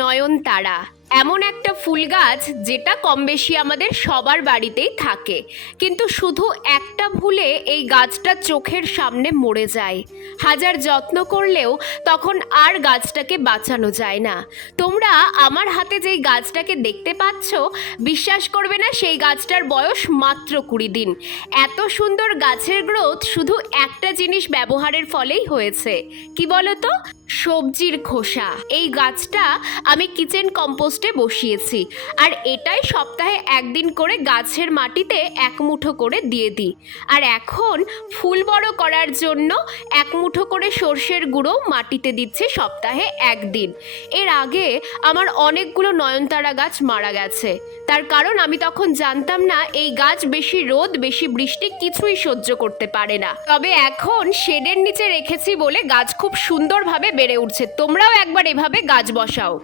নয়নতারা এমন একটা ফুল গাছ যেটা কম বেশি আমাদের সবার বাড়িতেই থাকে, কিন্তু শুধু একটা ভুলে এই গাছটা চোখের সামনে মরে যায়। হাজার যত্ন করলেও তখন আর গাছটাকে বাঁচানো যায় না। তোমরা আমার হাতে যেই গাছটাকে দেখতে পাচ্ছ, বিশ্বাস করবে না, সেই গাছটার বয়স মাত্র 20 দিন। এত সুন্দর গাছের গ্রোথ শুধু একটা জিনিস ব্যবহারের ফলেই হয়েছে। কি বলতো? সবজির খোসা। এই গাছটা আমি কিচেন কম্পোস্টে বসিয়েছি, আর এটাই সপ্তাহে একদিন করে গাছের মাটিতে এক মুঠো করে দিয়ে দিই। আর এখন ফুল বড় করার জন্য এক মুঠো করে সর্ষের গুঁড়ো মাটিতে দিচ্ছি সপ্তাহে একদিন। এর আগে আমার অনেকগুলো নয়নতারা গাছ মারা গেছে, তার কারণ আমি তখন জানতাম না এই গাছ বেশি রোদ বেশি বৃষ্টি কিছুই সহ্য করতে পারে না। তবে এখন শেডের নিচে রেখেছি বলে গাছ খুব সুন্দরভাবে বেড়ে উঠছে। তোমরাও একবার এভাবে গাছ বসাও।